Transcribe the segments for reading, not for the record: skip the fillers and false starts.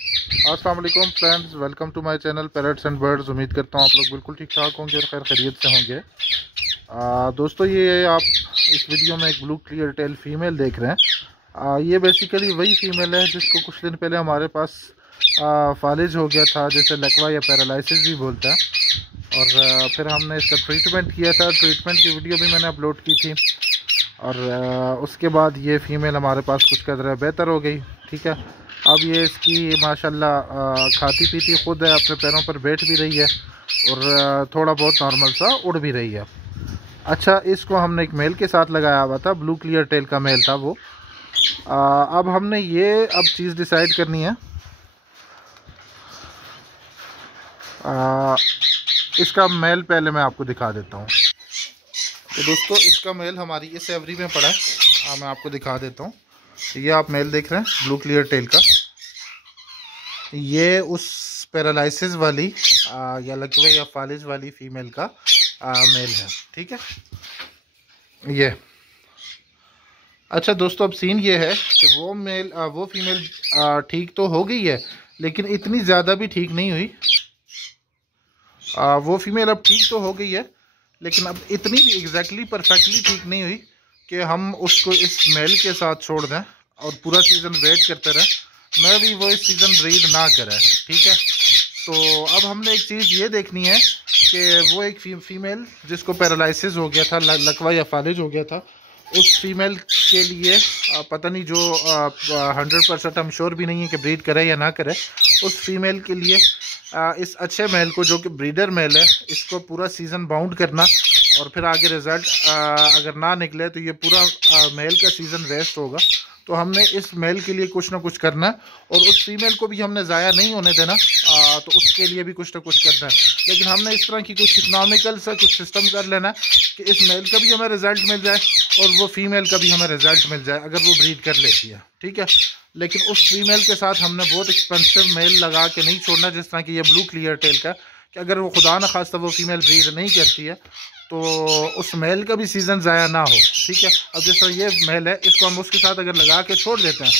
अस्सलाम वालेकुम friends, welcome to my channel parrots and birds. उम्मीद करता हूँ आप लोग बिल्कुल ठीक ठाक होंगे और खैर खैरियत से होंगे। दोस्तों, ये आप इस वीडियो में एक ब्लू क्लियर टेल फीमेल देख रहे हैं। ये बेसिकली वही फीमेल है जिसको कुछ दिन पहले हमारे पास फालिज हो गया था, जैसे लकवा या पैरालिसिस भी बोलता है। और फिर हमने इसका ट्रीटमेंट किया था। ट्रीटमेंट की वीडियो भी मैंने अपलोड की थी। और उसके बाद ये फ़ीमेल हमारे पास कुछ कदर बेहतर हो गई। ठीक है, अब ये इसकी माशाल्लाह खाती पीती खुद है, अपने पैरों पर बैठ भी रही है और थोड़ा बहुत नॉर्मल सा उड़ भी रही है। अच्छा, इसको हमने एक मेल के साथ लगाया हुआ था, ब्लू क्लियर टेल का मेल था वो। अब हमने ये चीज़ डिसाइड करनी है। इसका मेल पहले मैं आपको दिखा देता हूँ। तो दोस्तों, इसका मेल हमारी इस एवरी में पड़ा है। मैं आपको दिखा देता हूँ। ये आप मेल देख रहे हैं ब्लू क्लियर टेल का। ये उस पैरालिसिस वाली या लकवे या फालिज वाली फीमेल का मेल है। ठीक है, ये। अच्छा दोस्तों, अब सीन ये है कि वो फीमेल ठीक तो हो गई है, लेकिन इतनी ज़्यादा भी ठीक नहीं हुई। वो फीमेल अब ठीक तो हो गई है, लेकिन अब इतनी भी एग्जैक्टली परफेक्टली ठीक नहीं हुई कि हम उसको इस मेल के साथ छोड़ दें और पूरा सीज़न वेट करते रहें। मैं भी वो इस सीज़न ब्रीड ना करे। ठीक है, तो अब हमने एक चीज़ ये देखनी है कि वो एक फीमेल जिसको पैरालिसिस हो गया था, लकवा या फालिज हो गया था, उस फीमेल के लिए पता नहीं, जो 100% हम श्योर भी नहीं है कि ब्रीड करे या ना करे, उस फीमेल के लिए इस अच्छे मेल को, जो कि ब्रीडर मेल है, इसको पूरा सीज़न बाउंड करना और फिर आगे रिज़ल्ट अगर ना निकले तो ये पूरा मेल का सीज़न वेस्ट होगा। तो हमने इस मेल के लिए कुछ ना कुछ करना है और उस फीमेल को भी हमने ज़ाया नहीं होने देना। तो उसके लिए भी कुछ ना कुछ करना है, लेकिन हमने इस तरह की कुछ इकोनॉमिकल सा कुछ सिस्टम कर लेना है कि इस मेल का भी हमें रिज़ल्ट मिल जाए और वो फीमेल का भी हमें रिज़ल्ट मिल जाए अगर वो ब्रीड कर लेती है। ठीक है, लेकिन उस फीमेल के साथ हमने बहुत एक्सपेंसिव मेल लगा के नहीं छोड़ना, जिस तरह की ये ब्लू क्लियर टेल का, कि अगर वो खुदा न खास्ता वो फीमेल ब्रीड नहीं करती है तो उस मेल का भी सीज़न ज़ाया ना हो। ठीक है, अब जैसा ये मेल है, इसको हम उसके साथ अगर लगा के छोड़ देते हैं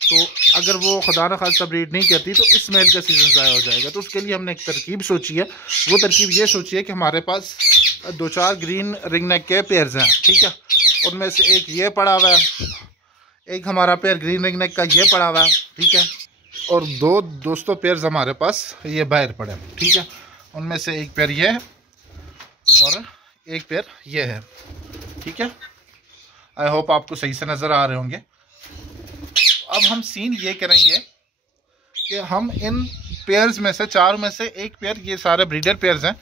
तो अगर वो खुदा न खास्ता ब्रीड नहीं करती तो इस मेल का सीज़न ज़ाया हो जाएगा। तो उसके लिए हमने एक तरकीब सोची है। वो तरकीब ये सोची है कि हमारे पास 2-4 ग्रीन रिंग नेक के पेयर्स हैं। ठीक है, उनमें से एक ये पड़ा हुआ है, एक हमारा पेयर ग्रीन रिंग नेक का ये पड़ा हुआ है। ठीक है, और दो दोस्तों पेयर्स हमारे पास ये बाहर पड़े हैं। ठीक है, उनमें से एक पेयर ये है और एक पेयर ये है। ठीक है, आई होप आपको सही से नज़र आ रहे होंगे। अब हम सीन ये करेंगे कि हम इन पेयर्स में से 4 में से एक पेयर, ये सारे ब्रीडर पेयर्स हैं,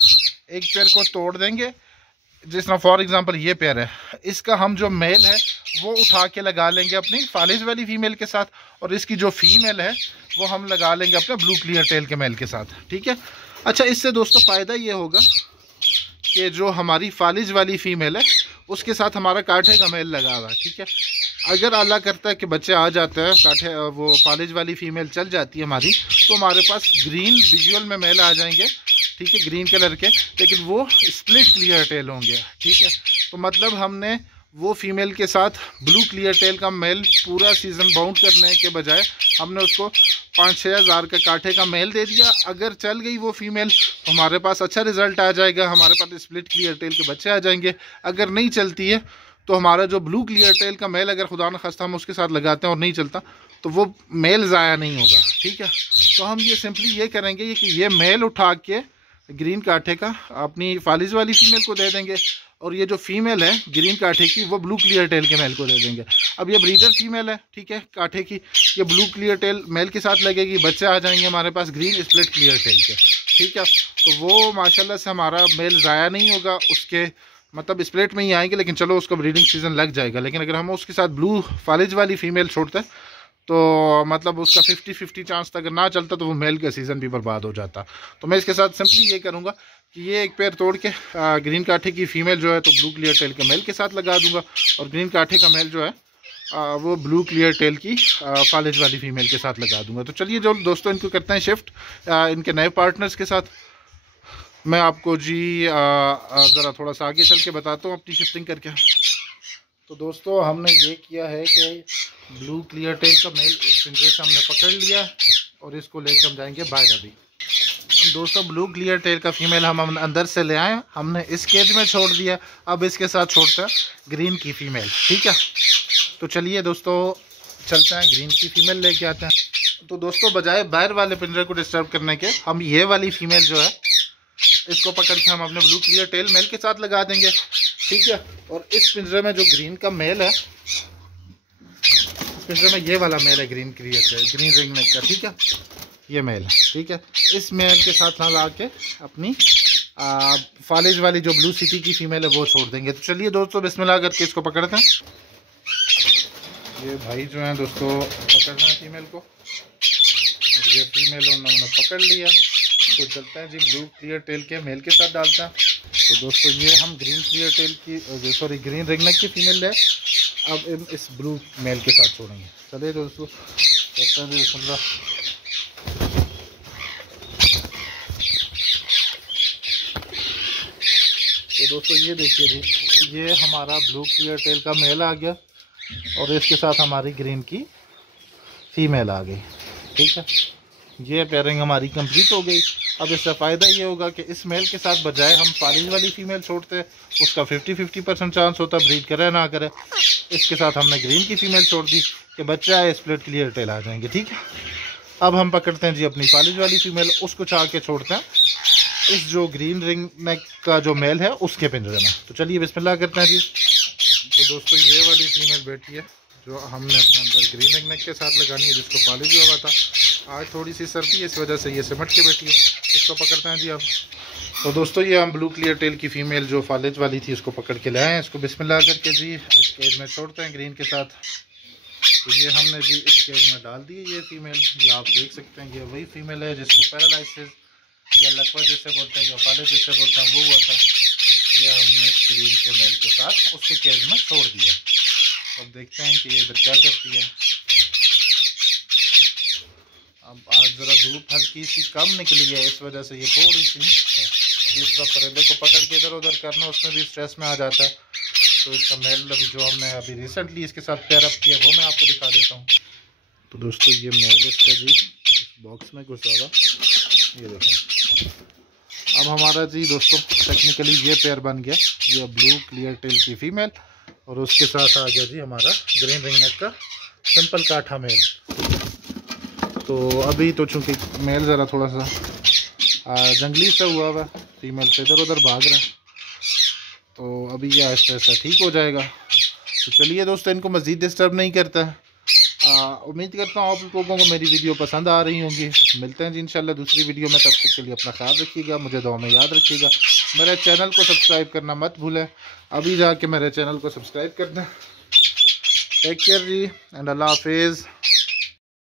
एक पेयर को तोड़ देंगे। जिस तरह फॉर एग्जांपल ये पेयर है, इसका हम जो मेल है वो उठा के लगा लेंगे अपनी फालिज वाली फीमेल के साथ, और इसकी जो फीमेल है वो हम लगा लेंगे अपने ब्लू क्लियर टेल के मेल के साथ। ठीक है, अच्छा, इससे दोस्तों फ़ायदा ये होगा कि जो हमारी फालिज वाली फीमेल है उसके साथ हमारा काठे का मेल लगा हुआ है। ठीक है, अगर अल्लाह करता है कि बच्चे आ जाते हैं, काठे वो फालिज वाली फीमेल चल जाती है हमारी, तो हमारे पास ग्रीन विजुअल में मेल आ जाएंगे। ठीक है, ग्रीन कलर के, लेकिन वो स्प्लिट क्लियर टेल होंगे। ठीक है, तो मतलब हमने वो फीमेल के साथ ब्लू क्लियर टेल का मेल पूरा सीज़न बाउंड करने के बजाय हमने उसको 5-6 हज़ार का काठे का मेल दे दिया। अगर चल गई वो फीमेल तो हमारे पास अच्छा रिजल्ट आ जाएगा, हमारे पास स्प्लिट क्लियर टेल के बच्चे आ जाएंगे। अगर नहीं चलती है तो हमारा जो ब्लू क्लियर टेल का मेल, अगर खुदा न खास्ता हम उसके साथ लगाते हैं और नहीं चलता, तो वो मेल ज़ाया नहीं होगा। ठीक है, तो हम ये सिंपली ये करेंगे कि ये मेल उठा के ग्रीन काठे का अपनी फालिज वाली फीमेल को दे देंगे, और ये जो फीमेल है ग्रीन काठे की वो ब्लू क्लियर टेल के मेल को दे देंगे। अब ये ब्रीडर फीमेल है, ठीक है, काठे की, ये ब्लू क्लियर टेल मेल के साथ लगेगी, बच्चे आ जाएंगे हमारे पास ग्रीन स्प्लिट क्लियर टेल के। ठीक है, तो वो माशाल्लाह से हमारा मेल ज़ाया नहीं होगा, उसके मतलब स्प्लिट में ही आएंगे, लेकिन चलो उसका ब्रीडिंग सीज़न लग जाएगा। लेकिन अगर हम उसके साथ ब्लू फालिज वाली फीमेल छोड़ते हैं तो मतलब उसका 50-50 चांस अगर ना चलता तो वो मेल का सीज़न भी बर्बाद हो जाता। तो मैं इसके साथ सिंपली ये करूँगा कि ये एक पेयर तोड़ के ग्रीन काठे की फ़ीमेल जो है तो ब्लू क्लियर टेल के मेल के साथ लगा दूंगा, और ग्रीन काठे का मेल जो है वो ब्लू क्लियर टेल की फालिज वाली फ़ीमेल के साथ लगा दूंगा। तो चलिए जो दोस्तों इनको करते हैं शिफ्ट इनके नए पार्टनर्स के साथ। मैं आपको जी ज़रा थोड़ा सा आगे चल के बताता हूँ अपनी शिफ्टिंग करके। तो दोस्तों, हमने ये किया है कि ब्लू क्लियर टेल का मेल इस पिंजरे से हमने पकड़ लिया और इसको लेकर हम जाएंगे बाहर। अभी दोस्तों ब्लू क्लियर टेल का फीमेल हम अंदर से ले आए, हमने इस केज में छोड़ दिया। अब इसके साथ छोड़ते हैं ग्रीन की फीमेल, ठीक है। तो चलिए दोस्तों चलते हैं, ग्रीन की फीमेल लेके आते हैं। तो दोस्तों बजाय बाहर वाले पिंजरे को डिस्टर्ब करने के, हम ये वाली फीमेल जो है इसको पकड़ के हम अपने ब्लू क्लियर टेल मेल के साथ लगा देंगे, ठीक है। और इस पिंजरे में जो ग्रीन का मेल है, इस पिंजरे में ये वाला मेल है green clear green ring neck का, ठीक है, ये मेल है, ठीक है। इस मेल के साथ ना ला के अपनी फालिज वाली जो ब्लू सिटी की फीमेल है वो छोड़ देंगे। तो चलिए दोस्तों बिस्मिल्लाह करके इसको पकड़ते हैं। ये भाई जो है दोस्तों पकड़ रहे हैं फीमेल को, और ये फीमेल उन्होंने पकड़ लिया। तो चलते हैं जी ब्लू क्लियर टेल के मेल के साथ डालते हैं। तो दोस्तों ये हम ग्रीन क्लियर टेल की सॉरी ग्रीन रिंग नेक की फीमेल है, अब इस ब्लू मेल के साथ छोड़ेंगे। चलिए दोस्तों करते हैं बिस्मिल्लाह। तो दोस्तों ये देखिए जी, ये हमारा ब्लू क्लियर टेल का मेल आ गया और इसके साथ हमारी ग्रीन की फीमेल आ गई, ठीक है। ये पेयरिंग हमारी कंप्लीट हो गई। अब इसका फ़ायदा ये होगा कि इस मेल के साथ बजाय हम फालिज वाली फीमेल छोड़ते, उसका 50-50% चांस होता ब्रीड करे ना करे। इसके साथ हमने ग्रीन की फीमेल छोड़ दी कि बच्चा है स्प्लिट क्लियर टेल आ जाएंगे, ठीक है। अब हम पकड़ते हैं जी अपनी फालिज वाली फीमेल, उसको चाह के छोड़ते हैं इस जो ग्रीन रिंग नेक का जो मेल है उसके पिंजरे में। तो चलिए बिस्मिल्लाह करते हैं जी। तो दोस्तों ये वाली फीमेल बैठी है जो हमने अपने अंदर ग्रीन रिंग नेक के साथ लगानी है, जिसको फालिज हुआ था। आज थोड़ी सी सर्दी है, इस वजह से ये सिमट के बैठी है। इसको पकड़ते हैं जी अब। तो दोस्तों ये हम ब्लू क्लियर टेल की फ़ीमेल जो फालिज वाली थी उसको पकड़ के ले आए हैं। इसको बिस्मिल्लाह करके जी इस केज में छोड़ते हैं ग्रीन के साथ। तो ये हमने जी इस केज में डाल दी है ये फीमेल। ये आप देख सकते हैं ये वही फीमेल है जिसको पैरालाइसिस या लकवा जैसे बोलते हैं या फालिज जैसे बोलते हैं वो हुआ था। ये हमने इस ग्रीन के मेल के साथ उसके केज में छोड़ दिया। अब देखते हैं कि ये इधर क्या करती है। अब आज ज़रा धूप हल्की सी कम निकली है, इस वजह से ये थोड़ी सी है। दूसरा परिंदे को पकड़ के इधर उधर करना उसमें भी स्ट्रेस में आ जाता है। तो इसका मेल अभी जो हमने अभी रिसेंटली इसके साथ पेयर अप किया वो मैं आपको दिखा देता हूँ। तो दोस्तों ये मेल इसका जी इस बॉक्स में घुसा हुआ, ये देखें। अब हमारा जी दोस्तों टेक्निकली ये पेयर बन गया, ये ब्लू क्लियर टेल की फीमेल और उसके साथ आ गया जी हमारा ग्रीन रिंग नेक का सिंपल काठा मेल। तो अभी तो चूँकि मेल ज़रा थोड़ा सा जंगली सा हुआ हुआ, फीमेल से इधर उधर भाग रहे हैं, तो अभी ये आहिस्ता आहिस्ता ठीक हो जाएगा। तो चलिए दोस्तों इनको मज़ीद डिस्टर्ब नहीं करता है। उम्मीद करता हूँ आप लोगों को मेरी वीडियो पसंद आ रही होंगी। मिलते हैं जी इंशाल्लाह दूसरी वीडियो में, तब तक के लिए अपना ख्याल रखिएगा, मुझे दुआ में याद रखिएगा। मेरे चैनल को सब्सक्राइब करना मत भूलें, अभी जाके मेरे चैनल को सब्सक्राइब कर दें। टेक केयर जी एंड अल्लाह हाफिज़।